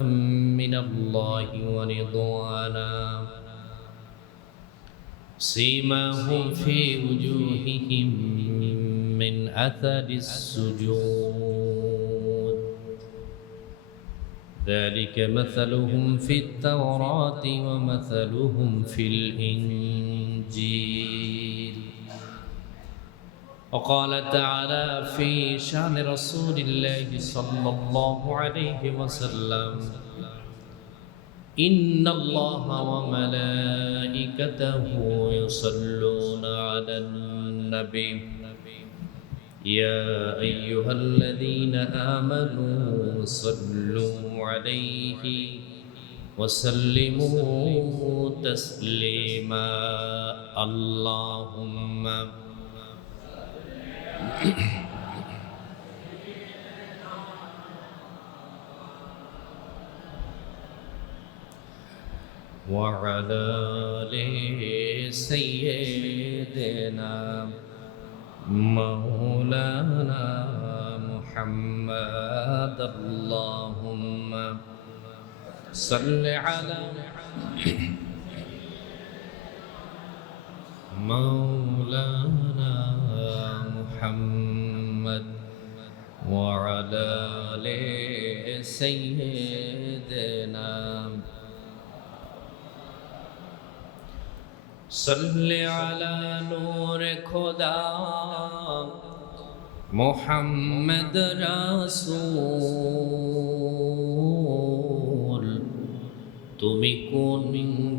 من الله ورضوانا سيماهم في وجوههم من أثر السجود ذلك مثلهم في التوراة ومثلهم في الإنجيل وقال تعالى في شأن رسول الله صلى الله عليه وسلم إن الله وملائكته يصلون على النبي يا أيها الذين آمنوا صلوا عليه وسلموا تسليما اللهم وعلى آل سيدنا مولانا محمد اللهم صل على مولانا محمد وعلى آل سيدنا صل على نور خدا محمد রাসূল তুমি কোন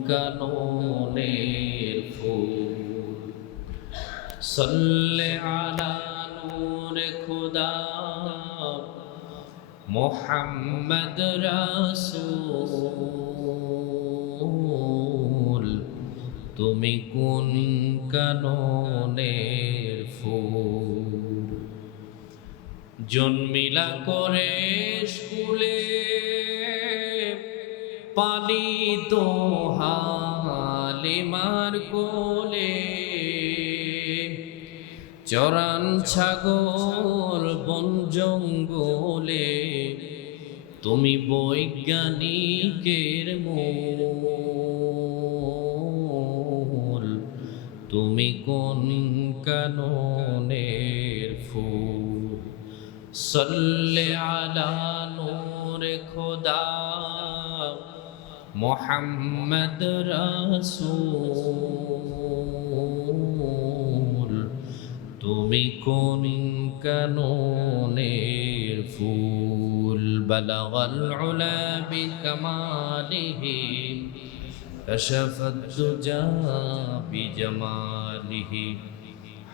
কাননের ফুল صل على نور خدا محمد রাসূল তুমি কোন কাননের ফুল জন্মিলা করে স্কুলে পালিত হালিমার কোলে চরান ছাগল বন জঙ্গলে তুমি বৈজ্ঞানিকের মূল তুমি কোন কাননের ফুল সাল্লি আলা নূর খোদা মুহাম্মদ রাসূল তুমি কোন কাননের ফুল বালাগাল উলা বিকামালিহি كشفت الدجى بجماله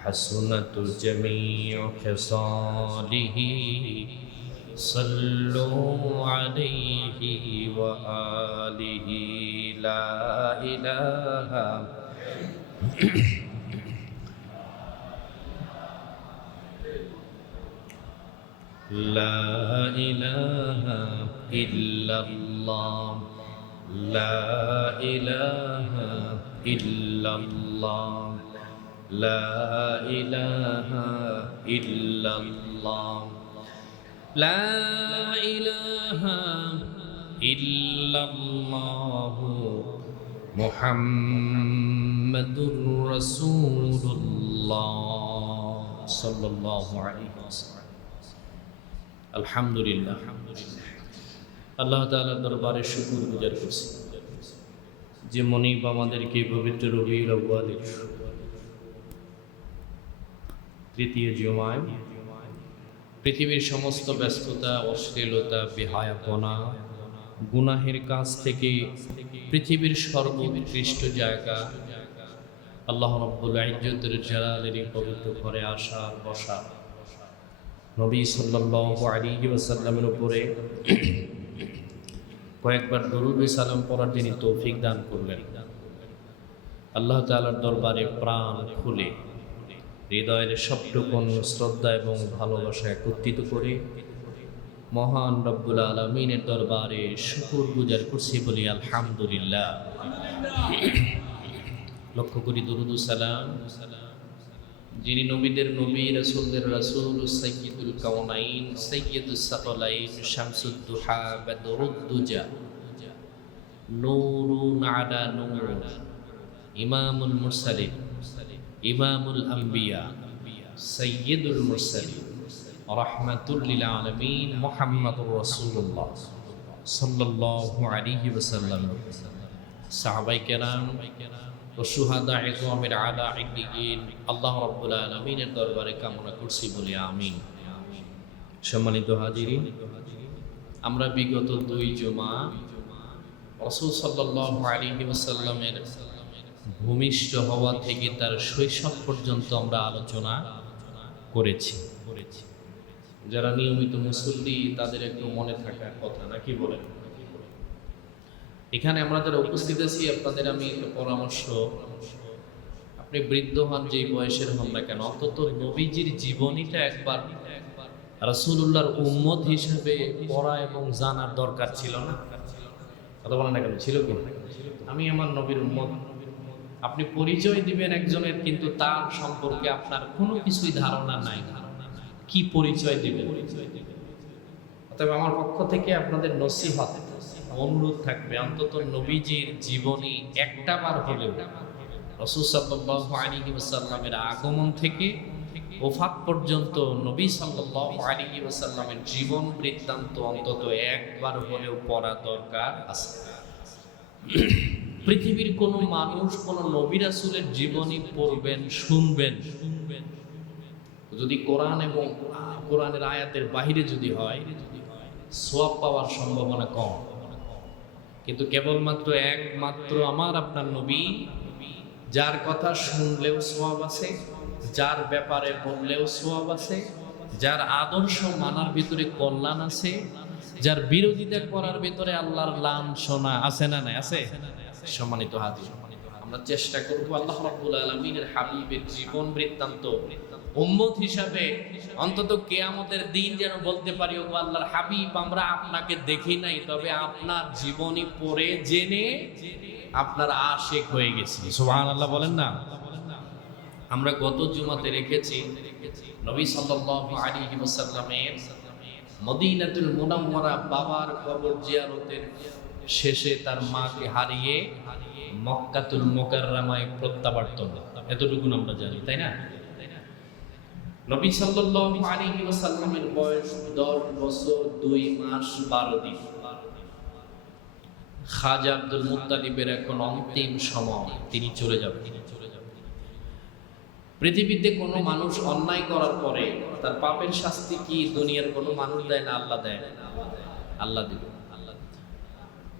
حسنت الجميع خصاله صلوا عليه وآله لا إله لا إله إلا الله لا إله إلا الله لا إله إلا الله لا إله إلا الله محمد رسول الله صلى الله عليه وسلم الحمد لله আল্লাহ তাআলার দরবারে শুকর গুজার করছি যে মনিব আমাদেরকে পবিত্র রবিউল আউয়ালের তৃতীয় জুমায় পৃথিবীর সমস্ত ব্যস্ততা অশ্লীলতা বেহায়াপনা গুনাহের কাজ থেকে পৃথিবীর সর্বোৎকৃষ্ট জায়গা আল্লাহ রাব্বুল ইজ্জতের জালালের পবিত্র ঘরে আসা বসা নবী সাল্লাল্লাহু আলাইহি ওয়াসাল্লামের উপরে কয়েকবার দরুদ সালাম পড়ার তিনি তৌফিক দান করলেন আল্লাহ তাআলার দরবারে প্রাণ খুলে হৃদয়ের সবটুকুন শ্রদ্ধা এবং ভালোবাসা একত্রিত করে মহান রব্বুল আলামিনের দরবারে শুকর গুজার করছি বলি আলহামদুলিল্লাহ। লক্ষ্য করি দরুদ সালাম যিনি নবীদের নবী, রাসূলদের রাসূল, সাইয়্যিদুল কাওনাইন, সাইয়্যিদুস সাকলাইন, শামসুদ দুহা, বদরুদ দুজা, নূরুন আলা নূর, ইমামুল মুরসালিন, ইমামুল আম্বিয়া, সাইয়্যিদুল মুরসালিন, রাহমাতুল লিল আলামিন, মুহাম্মাদুর রাসূলুল্লাহ সাল্লাল্লাহু আলাইহি ওয়াসাল্লাম, সাহাবায়ে কেরাম ও শুহাদা ইযমের আলা ইল্লিয়িন আল্লাহ রাব্বুল আলামিনের দরবারে কামনা করছি বলি আমিন। সম্মানিত হাজিরিন, আমরা বিগত 2 জুমা রাসূল সাল্লাল্লাহু আলাইহি ওয়াসাল্লামের ভূমিষ্ঠ হওয়া থেকে তার শৈশব পর্যন্ত আমরা আলোচনা করেছি। যারা নিয়মিত মুসল্লি তাদের একটু মনে থাকার কথা, নাকি বলেন? এখানে আমরা যারা উপস্থিত আছি আপনাদের আমি একটা পরামর্শ, আপনি বৃদ্ধ হন, যেই বয়সের হন না কেন, অন্তত নবীজির জীবনীটা একবার রাসূলুল্লাহর উম্মত হিসেবে পড়া এবং জানার দরকার ছিল না? কথা বলেন না কেন, ছিল কি? আমি আমার নবীর উম্মত, আপনি পরিচয় দিবেন একজনের, কিন্তু তার সম্পর্কে আপনার কোনো কিছুই ধারণা নাই, কি পরিচয় দিবেন? তবে আমার পক্ষ থেকে আপনাদের নসিহত, অনুরোধ থাকবে, অন্তত নবীজির জীবনী একটা বার হলেও রাসূল সাল্লাল্লাহু আলাইহি ওয়াসাল্লামের আগমন থেকে ওফাত পর্যন্ত নবী সাল্লাল্লাহু আলাইহি ওয়াসাল্লামের জীবন বৃত্তান্ত অন্তত একবার হলেও পড়া দরকার আছে। পৃথিবীর কোনো মানুষ কোনো নবী রাসূলের জীবনী পড়বেন, শুনবেন, যদি কোরআন এবং কোরআনের আয়াতের বাহিরে যদি হয়, সওয়াব পাওয়ার সম্ভাবনা কম। কিন্তু কেবলমাত্র একমাত্র আমার আপনার নবী, যার কথা শুনলেও সওয়াব আছে, যার ব্যাপারে বললেও সওয়াব আছে, যার আদর্শ মানার ভিতরে কল্যাণ আছে, যার বিরোধিতা করার ভিতরে আল্লাহর লাঞ্ছনা আছে না নাই? আছে। সম্মানিত হাজির, আমরা চেষ্টা করব আল্লাহ রাব্বুল আলামিনের হাবিবের জীবন বৃত্তান্ত উম্মত হিসাবে অন্তত কিয়ামতের দিন যেন বলতে পারি, ও আল্লাহর হাবিব, আমরা আপনাকে দেখি নাই, তবে আপনার জীবনী পড়ে জেনে আপনার আশিক হয়ে গেছি। সুবহানাল্লাহ বলেন না? আমরা গত জুমাতে রেখেছি নবী সাল্লাল্লাহু আলাইহি ওয়াসাল্লামের মদিনাতুল মুনাওয়ারা বাবার কবর জিয়ারতের শেষে তার মাকে হারিয়ে মক্কাতুল মুকাররমায় প্রত্যাবর্তন, এতটুকু আমরা জানি, তাই না? নবী সাল্লাল্লাহু আলাইহি ওয়াসাল্লামের বয়স 10 বছর 2 মাস 12 দিন। খাজা আব্দুল মুত্তালিবের এখন অন্তিম সময়, তিনি চলে যাবেন। পৃথিবীতে কোনো মানুষ অন্যায় করার পরে তার পাপের শাস্তি কি দুনিয়ার কোনো মানুষ দেয় না? আল্লাহ দেয়। আল্লাহ দিবেন।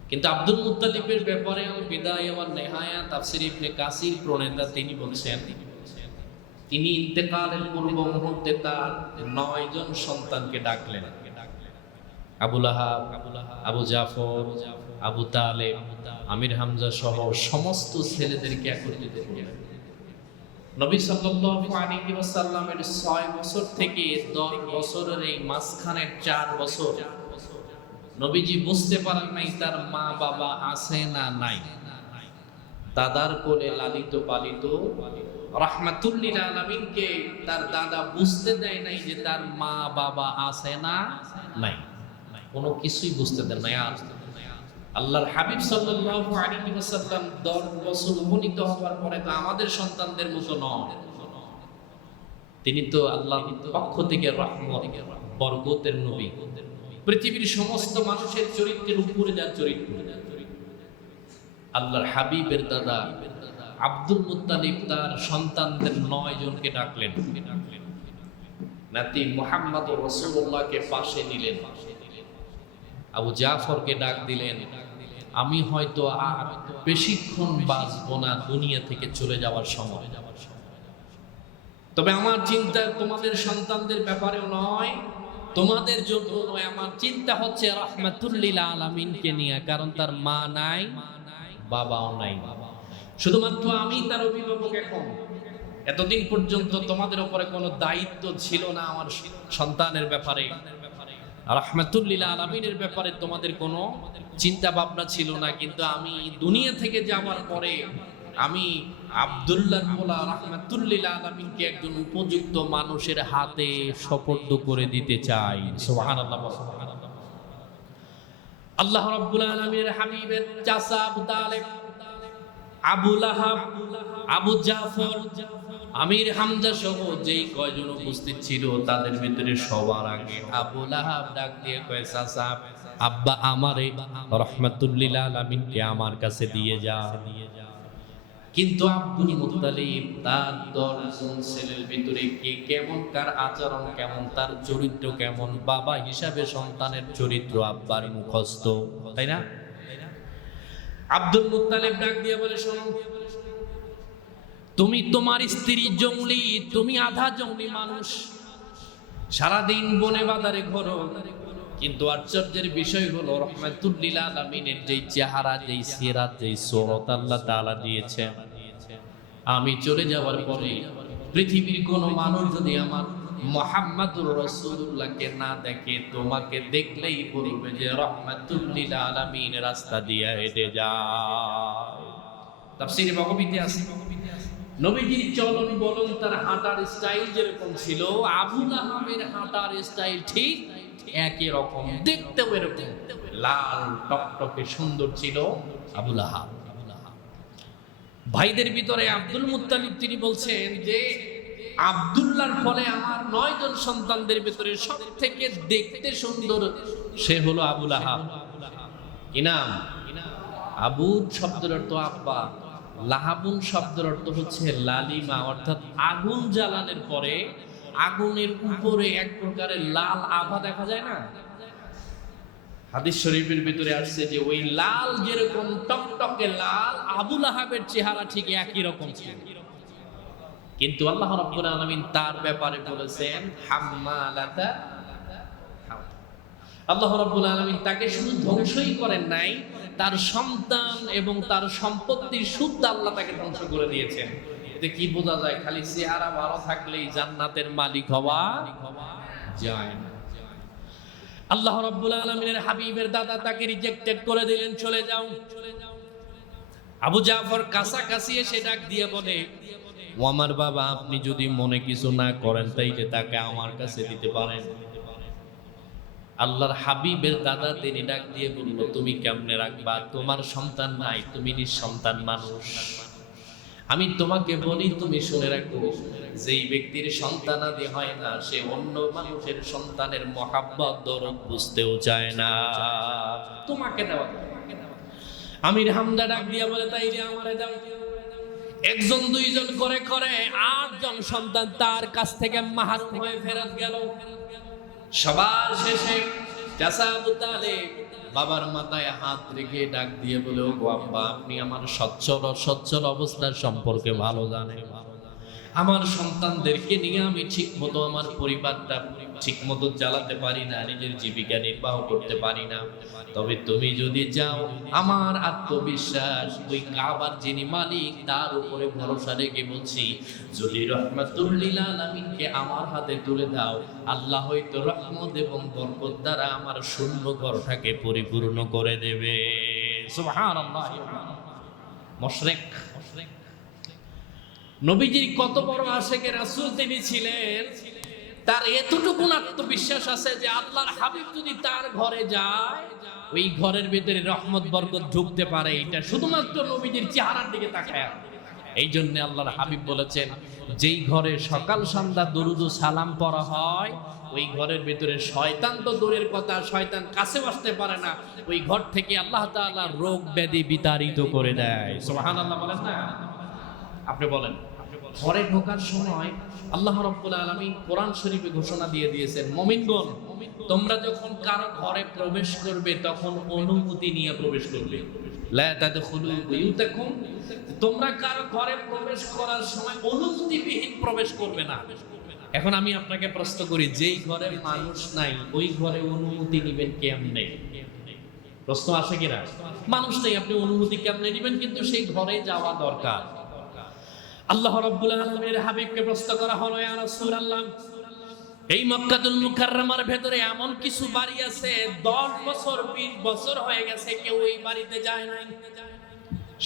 কিন্তু আব্দুল মুত্তালিবের ব্যাপারে বিদায় ওয়া নিহায়া তাফসীর ইবনে কাসির প্রণেতা তিনি বলছেন, তিনি ইন্তেকালের পূর্ব মুহূর্তে তার 9 জন সন্তানকে ডাকলেন। আবু লাহাব, আবু জাফর, আবু তালেব, আমির হামজা সহ সমস্ত ছেলেদেরকে একত্রিত করলেন। নবী সাল্লাল্লাহু আলাইহি ওয়াসাল্লামের 6 বছর থেকে 10 বছরের এই মাঝখানের 4 বছর নবীজি বুঝতে পারেন নাই তার মা বাবা আছে না নাই। দাদার কোলে লালিত পালিত রাহমাতুল লিল আলামিনকে তার দাদা বুঝতে দেয় নাই যে তার মা বাবা আছে না নাই, কোনো কিছুই বুঝতে দেন নাই। আর আল্লাহর হাবিব সাল্লাল্লাহু আলাইহি ওয়াসাল্লাম 10 বছর উপনীত হওয়ার পরে তো আমাদের সন্তানদের মতো নন, তিনি তো আল্লাহর পক্ষ থেকে রহমত বরকতের নবী, পৃথিবীর সমস্ত মানুষের চরিত্রের উপরে যার চরিত্র। আল্লাহর হাবিবের দাদা আব্দুল মুত্তালিব তার সন্তানদের 9 জনকে ডাকলেন, নাতি মুহাম্মদুর রাসূলুল্লাহকে পাশে নিলেন, আবু জাফরকে ডাক দিলেন, আমি হয়তো আর বেশিক্ষণ বাঁচব না, দুনিয়া থেকে চলে যাওয়ার সময়, তবে আমার চিন্তা তোমাদের সন্তানদের ব্যাপারেও নয়, তোমাদের জন্য নয়, আমার চিন্তা হচ্ছে রাহমাতুল লিল আলামিনকে নিয়ে, কারণ তার মা নাই বাবাও নাই, শুধুমাত্র আমি তার অভিভাবক। এখন এতদিন পর্যন্ত তোমাদের উপরে কোনো দায়িত্ব ছিল না আমার সন্তানের ব্যাপারে, রাহমাতুল লিল আলামিনের ব্যাপারে তোমাদের কোনো চিন্তা ভাবনা ছিল না, কিন্তু আমি দুনিয়া থেকে যাওয়ার পরে আমি আব্দুল্লাহর মোলা রাহমাতুল্লিল আলামিনকে একজন উপযুক্ত মানুষের হাতে সুপর্দ করে দিতে চাই। সুবহানাল্লাহ। আল্লাহ রাব্বুল আলামিনের হাবিবের চাচা আবু তালেব, আবু লাহাব, আবু জাফর, আমির হামজা সহ যেই কয়জন উপস্থিত ছিল তাদের ভিতরে সবার আগে আবু লাহাব ডাক দিয়ে কয়, চাচা আব্বা আমারে রাহমাতুল্লিল আলামিনকে আমার কাছে দিয়ে যা। কিন্তু আব্দুল মুত্তালিব তার 10 জন ছেলের ভিতরে কে কেমন, কার আচরণ কেমন, তার চরিত্র কেমন, বাবা হিসাবে সন্তানের চরিত্র আব্বার মুখস্থ, তাই না? আব্দুল মুত্তালিব ডাক দিয়ে বলে, শোনো, তুমি তোমার স্ত্রী জঙ্গলি, তুমি আধা জঙ্গলি মানুষ, সারাদিন বনে বাজারে ঘোরো, কিন্তু আশ্চর্যের বিষয় হলো রাহমাতুল্লিল আলামিনের যেই চেহারা, যেই সিরাত, যেই সুরত আল্লাহ তাআলা দিয়েছেন, আমি চলে যাওয়ার পরে পৃথিবীর কোন মানুষ যদি আমার মুহাম্মাদুর রাসূলুল্লাহকে না দেখে, তোমাকে দেখলেই বলবে যে রাহমাতুল্লিল আলামিন রাস্তা দিয়ে হেঁটে যায়। তাফসীরে বগবীতে আছে, নবীজির চলন বলন, তার হাঁটার স্টাইল যেরকম ছিল, আবু লাহাবের হাঁটার স্টাইল ঠিক একই রকম, দেখতেও এরকম লাল টকটকে সুন্দর ছিল আবু লাহাব। ভাইদের ভিতরে আব্দুল মুত্তালিব তিনি বলছেন যে আব্দুল্লাহর ফলে আমার 9 জন সন্তানদের ভিতরে সব থেকে দেখতে সুন্দর সে হলো আবু লাহাব। কি নাম? আবু শব্দের অর্থ আব্বা, লাহাবুন শব্দের অর্থ হচ্ছে লালিমা, অর্থাৎ আগুন জ্বালানোর পরে আগুনের উপরে এক প্রকারের লাল আভা দেখা যায় না? হাদিস শরীফের ভিতরে আসছে যে ওই লাল যেরকম টকটকে লাল, আবু লাহাবের চেহারা ঠিক একই রকম ছিল। কিন্তু আল্লাহ রাব্বুল আলামিন তার ব্যাপারে বলেছেন হাম্মালাতা, আল্লাহ রাব্বুল আলামিন তাকে শুধু ধ্বংসই করেন নাই, তার সন্তান এবং তার সম্পত্তির সুদ আল্লাহ তাকে ধ্বংস করে দিয়েছেন। এতে কি বোঝা যায়? খালি চেহারা ভালো থাকলেই জান্নাতের মালিক হওয়া যায় না। আল্লাহ রাব্বুল আলামিনের হাবিবের দাদা তাকে রিজেক্টেড করে দিলেন, চলে যাও। আবু জাফর কাছাকাছি এসে ডাক দিয়ে বলে, ও আমার বাবা, আপনি যদি মনে কিছু না করেন তাইলে তাকে আমার কাছে দিতে পারেন। আল্লাহর হাবিবের দাদা তিনি ডাক দিয়ে বলল, তুমি কেমনে রাখবা? তোমার সন্তান নাই, তুমি নিঃসন্তান মানুষ। আমি তোমাকে বলি, তুমি শুনে রাখো, যেই ব্যক্তির সন্তানাদি হয় না সে অন্য মানুষের সন্তানের মহাব্বত দরদ বুঝতেও চায় না। তোমাকে দেওয়া। আমির হামজা ডাক দিয়া বলে, তাইলে আমারে দাও। 1 জন 2 জন করে করে 8 জন সন্তান তার কাছ থেকে মাহরুম হয়ে ফেরত গেল। সবার শেষে চাচা আবু তালেব বাবার মাথায় হাত রেখে ডাক দিয়ে বলে, ও আব্বা, আপনি আমার সচ্ছল অবস্থার সম্পর্কে ভালো জানেন। আমার সন্তানদেরকে নিয়ে আমি ঠিক মতো আমার পরিবারটা ঠিক মতো চালাতে পারি না, নিজের জীবিকা নির্বাহ করতে পারি না। তবে তুমি যদি যাও, আমার আত্মবিশ্বাস ওই কাবার যিনি মালিক তার উপরে ভরসা রেখে বলছি, যদি রাহমাতুল্লিল আলামিনকে আমার হাতে তুলে দাও, আল্লাহ হয়তো রহমত এবং বরকত দ্বারা আমার শূন্য ঘরটাকে পরিপূর্ণ করে দেবে। সুবহানাল্লাহ। মুশরিক নবীজির কত বড় আশেকে রাসূল তিনি ছিলেন, তার এতটুকু আত্মবিশ্বাস আছে যে আল্লাহর হাবিব যদি তার ঘরে যায়, ওই ঘরের ভিতরে রহমত বরকত ঢুকতে পারে, এটা শুধুমাত্র নবীজির চেহারার দিকে তাকায়। এই জন্য আল্লাহর হাবিব বলেছেন, যেই ঘরে সকাল সন্ধ্যা দুরুদ ও সালাম পড়া হয়, ওই ঘরের ভিতরে শয়তান তো দূরের কথা, শয়তান কাছে আসতে পারে না। ওই ঘর থেকে আল্লাহ তাআলা রোগ ব্যাধি বিতাড়িত করে দেয়। সুবহানাল্লাহ বলেন না? আপনি বলেন, ঘরে ঢোকার সময় আল্লাহ রাব্বুল আলামিন কোরআন শরীফে ঘোষণা দিয়ে দিয়েছেন, মুমিনগণ, তোমরা যখন কারো ঘরে প্রবেশ করবে তখন অনুমতি নিয়ে প্রবেশ করবে। লা তাদখুলু বুয়ুতাকুম, তোমরা কারো ঘরে প্রবেশ করার সময় অনুমতিবিহীন প্রবেশ করবে না। এখন আমি আপনাকে প্রশ্ন করি, যেই ঘরে মানুষ নাই ওই ঘরে অনুমতি নেবেন কেমনে? প্রশ্ন আসে কিনা? মানুষ নেই, আপনি অনুমতি কেমনে নেবেন? কিন্তু সেই ঘরে যাওয়া দরকার। আল্লাহ রাব্বুল আলামিনের হাবিবকে প্রশ্ন করা হলো, ইয়া রাসূলুল্লাহ, এই মক্কাতুল মুকাররমার ভেতরে এমন কিছু বাড়ি আছে 10 বছর 20 বছর হয়ে গেছে কেউ এই বাড়িতে যায় নাই,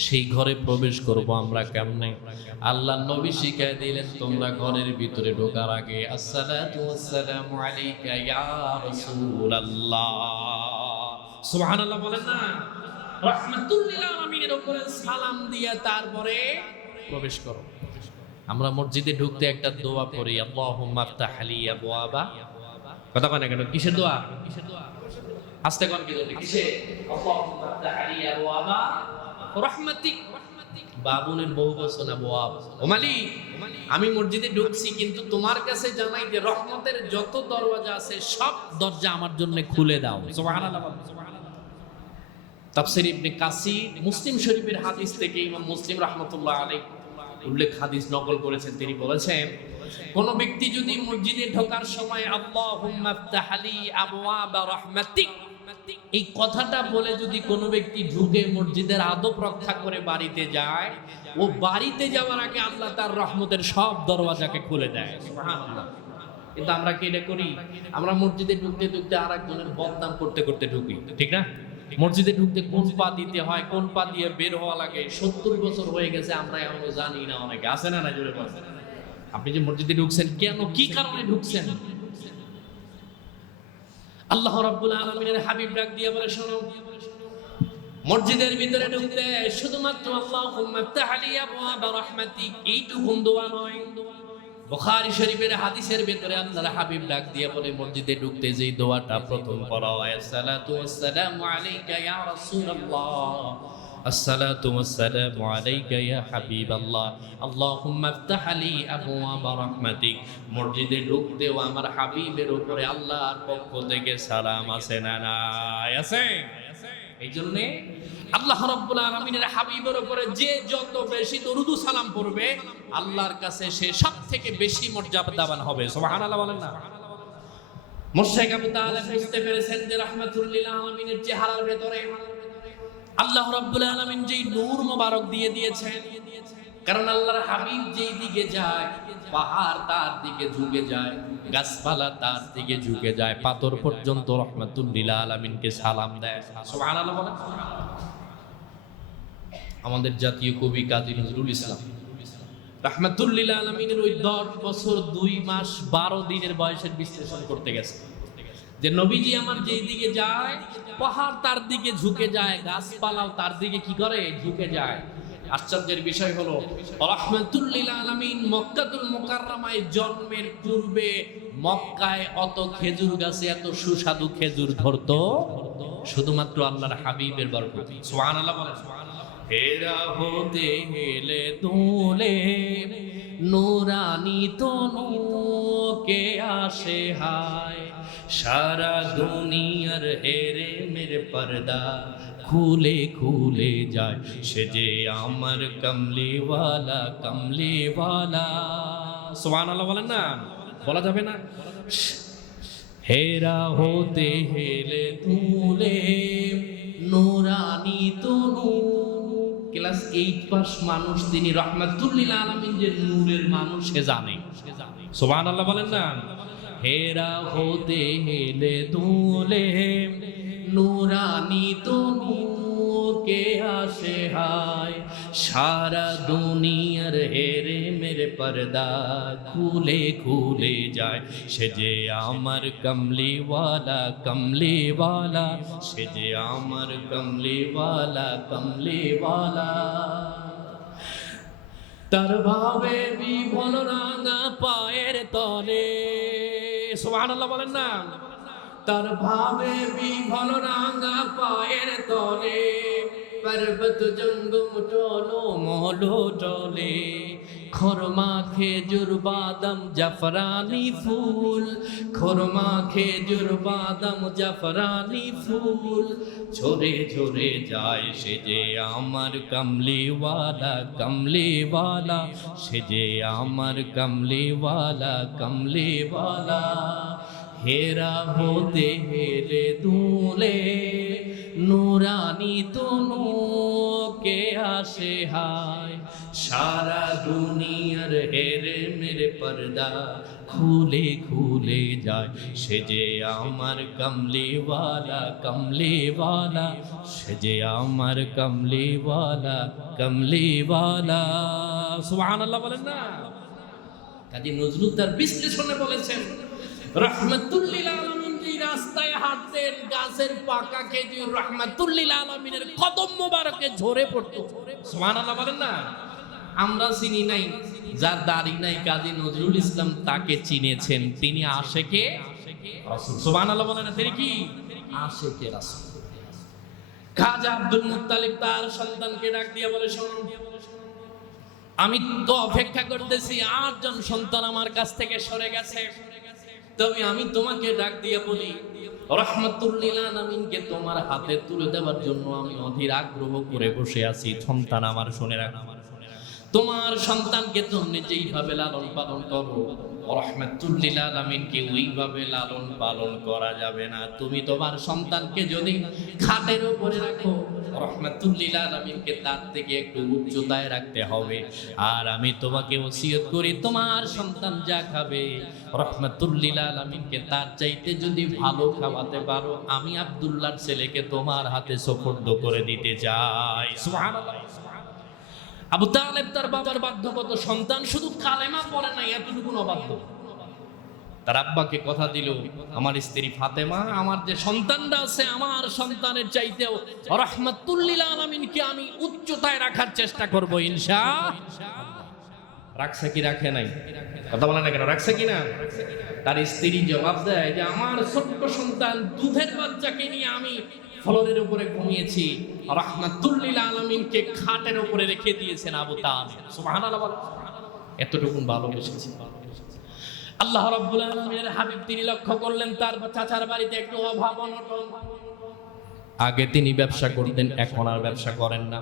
সেই ঘরে প্রবেশ করব আমরা কেমনে? আল্লাহ নবী শিখায় দিলেন, তোমরা ঘরের ভিতরে ঢোকার আগে আসসালাতু ওয়াসসালামু আলাইকা ইয়া রাসূলুল্লাহ, সুবহানাল্লাহ বলেন না, রাহমাতুল লিল আলামিনের উপরে সালাম দিয়ে তারপরে প্রবেশ করো। আমরা মসজিদে ঢুকতে একটা দোয়া পড়ি, আল্লাহুম্মা আফতাহ লি আবওয়াবা, কথা কয় না কেন? কিসের দোয়া? আস্তে কোন কি দোয়া? কিসে? আল্লাহুম্মা আফতাহ লি আবওয়াবা রাহমাতিক, বাবুলের বহু বচন আবওয়াব। ও মালিক, আমি মসজিদে ঢুকছি কিন্তু তোমার কাছে জানাই যে রহমতের যত দরওয়াজা আছে সব দরজা আমার জন্য খুলে দাও। সুবহানাল্লাহ। তাফসীর ইবনে কাসির মুসলিম শরীফের হাদিস থেকে ইমাম মুসলিম রাহমাতুল্লাহ আলাইহি উল্লেখ হাদিস নকল করেছেন। তিনি বলেছেন, কোন ব্যক্তি যদি মসজিদে ঢোকার সময় আল্লাহুম্মা আফতাহ লি আবওয়াবা রাহমাতিক এই কথাটা বলে যদি কোনো ব্যক্তি ঢুকে মসজিদের আদব রক্ষা করে বাড়িতে যায়, ও বাড়িতে যাওয়ার আগে আল্লাহ তার রহমতের সব দরওয়াজাকে খুলে দেয়। সুবহানাল্লাহ। কিন্তু আমরা কি এটা করি? আমরা মসজিদে ঢুকতে ঢুকতে আরেকজনের বদনাম করতে করতে ঢুকি, ঠিক না? মসজিদে ঢুকতে কোন পা দিতে হয়, কোন পা দিয়ে বের হওয়া লাগে, 70 বছর হয়ে গেছে আমরা এখনো জানি না। অনেকে আছে না? না জোরে বলেন। আপনি যে মসজিদে ঢুকছেন কেন, কি কারণে ঢুকছেন? আল্লাহ রাব্বুল আলামিনের হাবিব ডাক দিয়ে বলে, শোনো, মসজিদের ভিতরে ঢুকতে শুধুমাত্র আল্লাহুম্মা আফতাহ লি আবওয়াবা রাহমাতিক এইটুকু দোয়া নয়। বুখারী শরীফের হাদিসের ভিতরে আল্লাহর হাবিব ডাক দিয়ে বলে, মসজিদে ঢুকতে যেই দোয়াটা প্রথম পড়া হয়, আসসালাতু ওয়াসসালামু আলাইকা ইয়া রাসূলুল্লাহ, আসসালাতু ওয়াসসালামু আলাইকা ইয়া হাবিবাল্লাহ, আল্লাহুম্মা আফতাহ লি আবওয়াবা রাহমাতিক। মসজিদে ঢুকতেও আমার হাবিবের উপরে আল্লাহর পক্ষ থেকে সালাম আছে না নাই? আছে। এই জন্য আল্লাহ রাব্বুল আলামিনের হাবিবের উপরে যে যত বেশি দরুদ ও সালাম পড়বে, আল্লাহর কাছে সে সবথেকে বেশি মর্যাদাবান হবে। সুবহানাল্লাহ বলেন না? মুশরিক আবু তালেব বুঝতে পেরেছেন যে রাহমাতুল লিল আলামিনের চেহারার ভিতরে আল্লাহ রাব্বুল আলামিন যেই নূর মোবারক দিয়ে দিয়েছেন, কারণ আল্লাহর হাবিব যেই দিকে যায় পাহাড় তার দিকে ঝুঁকে যায়, গাছপালা তার দিকে ঝুঁকে যায়, পাথর পর্যন্ত রাহমাতুল লিল আলামিনকে সালাম দেয়। সুবহানাল্লাহ বলেন। আমাদের জাতীয় কবি কাজী নজরুল ইসলাম রাহমাতুল লিল আলামিনের ওই 10 বছর 2 মাস 12 দিনের বয়সের বিশ্লেষণ করতে গেছে যে নবীজি আমার যেই দিকে যায় পাহাড় তার দিকে ঝুঁকে যায়, গাছপালাও তার দিকে কি করে? ঝুঁকে যায়। আশ্চর্যের বিষয় হলো রাহমাতুল লিল আলামিন মক্কাতুল মুকাররমায় জন্মের পূর্বে মক্কায় অত খেজুর গাছে এত সুস্বাদু খেজুর ধরতো শুধুমাত্র আল্লাহর হাবিবের বরকতে। সুবহানাল্লাহ বলেন। হেরা হতে হেলে দুলে নুরানি তনু কে আসে হায়, সারা দুনিয়ার হেরে মেরে পর্দা খুলে খুলে যায়, সে যে আমার কমলিওয়ালা কমলিওয়ালা। সুবহানাল্লাহ বলেন না? বলা যাবে না? হেরা হতে হেলে দুলে নুরানি তনু, ক্লাস 8 পাস মানুষ তিনি রাহমাতুল লিল আলামিন যে নূরের মানুষ সে জানে। সুবহানাল্লাহ বলেন না? হেরা হতে হেলে দুলে নুরানি তনু কে আসে হায়, সারা দুনিয়ার হেরে মেরে পর্দা খুলে খুলে যায়, সে যে আমার কমলিওয়ালা কমলিওয়ালা, সে যে আমার কমলিওয়ালা কমলিওয়ালা। তার ভাবে বিভোল রাঙা পায়ের তলে, সুবহানাল্লাহ বলেন না? তার ভাবে বিভোল রাঙা পায়ের তলে, পর্বত জঙ্গম টলো মহলো টলে, খরমা খেজুর বাদাম জাফরানি ফুল, খরমা খেজুর বাদাম জাফরানি ফুল, ঝরে ঝরে যায় সে যে আমার কমলিওয়ালা কমলিওয়ালা, সে যে আমার কমলিওয়ালা কমলিওয়ালা। হেরা হতে হেলে দুলে নুরানি তনু কে আসে হায়, সারা দুনিয়ার হেরে মেরে পর্দা খুলে খুলে যায়, সে যে আমার কমলিওয়ালা কমলিওয়ালা, সে যে আমার কমলিওয়ালা কমলিওয়ালা। সুবহানাল্লাহ বলেন না। কাজী নজরুল তার বিশ্লেষণে বলেছেন, রাহমাতুল লিল আলামিন যে রাস্তায় হাঁটতেন, গাছের পাকা খেজুর রাহমাতুল লিল আলামিনের কদম মোবারকে ঝরে পড়তো। সুবহানাল্লাহ বলেন না। আমরা চিনি নাই, যার দাড়ি নাই কাজী নজরুল ইসলাম তাকে চিনেছেন, তিনি আশেকে রাসূল। সুবহানাল্লাহ বলেন না। তিনি কি? আশেকে রাসূল। খাজা আব্দুল মুত্তালিব তার সন্তানকে ডাক দিয়ে বলে, শোনো, আমি তো অপেক্ষা করতেছি, 8 জন সন্তান আমার কাছ থেকে সরে গেছে, তবে আমি তোমাকে ডাক দিয়ে বলি, রাহমাতুল লিল আলামিনকে তোমার হাতে তুলে দেওয়ার জন্য আমি অধীর আগ্রহ করে বসে আছি। সন্তান আমার, শুনে রাখ, তোমার সন্তানকে তুমি যেইভাবে লালন পালন করো, রাহমাতুল লিল আলামিনকে ওইভাবে লালন পালন করা যাবে না। তুমি তোমার সন্তানকে যদি খাটের উপরে রাখো, রাহমাতুল লিল আলামিনকে তার থেকে একটু উচ্চতায় রাখতে হবে। আর আমি তোমাকে ওসিয়ত করি, তোমার সন্তান যা খাবে, রাহমাতুল লিল আলামিনকে তার চাইতে যদি ভালো খাওয়াতে পারো, আমি আব্দুল্লাহর ছেলেকে তোমার হাতে সুপুর্দ করে দিতে চাই। সুবহানাল্লাহ। আবু তালেব তার বাবার বাধ্যগত সন্তান, শুধু কালেমা পড়ে নাই, এতটুকু অবাধ্য। তার আব্বাকে কথা দিল, আমার স্ত্রী ফাতেমা, আমার যে সন্তানটা আছে, আমার সন্তানের চাইতেও রাহমাতুল লিল আলামিনকে আমি উচ্চতায় রাখার চেষ্টা করব ইনশাআল্লাহ। রাখছে কি রাখে নাই? কথা বলে না কেন? রাখছে কি না? তার স্ত্রী জবাব দেয় যে আমার ছোট্ট সন্তান দুধের বাচ্চাকে নিয়ে আমি ফ্লোরের উপরে ঘুমিয়েছি, রাহমাতুল লিল আলামিনকে খাটের উপরে রেখে দিয়েছেন আবু তালেব। সুবহানাল্লাহ। এতটুকু ভালোবেসেছি। আল্লাহ রাব্বুল আলামিনের হাবিব তিনি লক্ষ্য করলেন তার চাচার বাড়িতে একটু অভাব অনটন। আগে তিনি ব্যবসা করতেন, এখন আর ব্যবসা করেন না।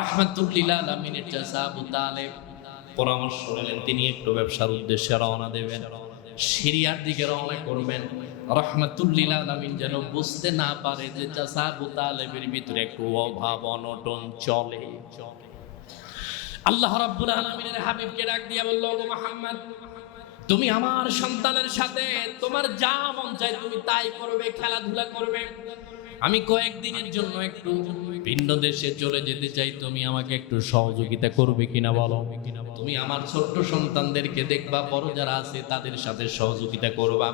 রাহমাতুল লিল আলামিনের চাচা আবু তালেব পরামর্শ নিলেন, তিনি একটু ব্যবসার উদ্দেশ্যে রওনা দেবেন, সিরিয়ার দিকে রওনা করবেন। রাহমাতুল লিল আলামিন যেন বুঝতে না পারে যে চাচা আবু তালেবের ভিতরে একটু অভাব অনটন চলে। আল্লাহ রাব্বুল আলামিনের হাবিবকে ডাক দিয়ে বলল, ওগো মুহাম্মদ, তুমি আমার সন্তানের সাথে তোমার যা মন চায় তুমি তাই করবে, খেলাধুলা করবে। আমি কয়েকদিনের জন্য একটু ভিন্ন দেশে চলে যেতে চাই, তুমি আমাকে একটু সহযোগিতা করবে কিনা বলো। তুমি আমার ছোট্ট সন্তানদেরকে দেখবা, বড় যারা আছে তাদের সাথে সহযোগিতা করবা।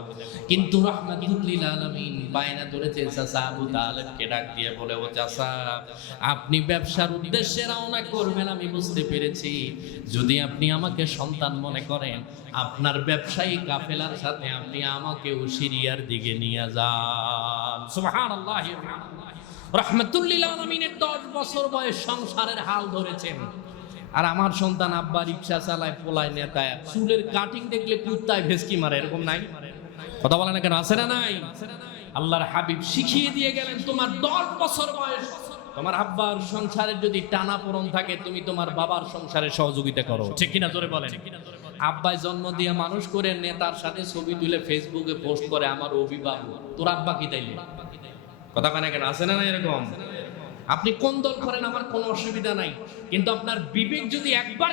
কিন্তু রাহমাতুল লিল আলামিন বায়না ধরেছে, চাচা আবু তালেবকে ডাক দিয়ে বলে, ও চাচা, আপনি ব্যবসার উদ্দেশ্যে রওনা করবেন আমি বুঝতে পেরেছি, যদি আপনি আমাকে সন্তান মনে করেন, আপনার ব্যবসায়ী কাফেলার সাথে আপনি আমাকেও সিরিয়ার দিকে নিয়ে যান। সুবহানাল্লাহ। রাহমাতুল লিল আলামিনের 10 বছর বয়স সংসারের হাল ধরেছেন, আর আমার সন্তান আব্বা রিকশা চালায়, পোলায় নেতায়, চুলের কাটিং দেখলে কুত্তায় ভেসকি মারে, এরকম নাই? কথা বলে না কেন? আছে না নাই? আল্লাহর হাবিব শিখিয়ে দিয়ে গেলেন, তোমার 10 বছর বয়স, তোমার আব্বার সংসারে যদি টানাপোড়েন থাকে, তুমি তোমার বাবার সংসারে সহযোগিতা করো। ঠিক কিনা? জোরে বলেন। আব্বাই জন্ম দিয়ে মানুষ করে, নেতার সাথে ছবি তুলে ফেসবুকে পোস্ট করে, আমার অভিভাবক, তোর আব্বা কি তাইলে? কথা কেন কেন? আছে না না এরকম? আপনি কোন দল করেন আমার কোনো অসুবিধা নাই, কিন্তু আপনার বিবেক যদি একবার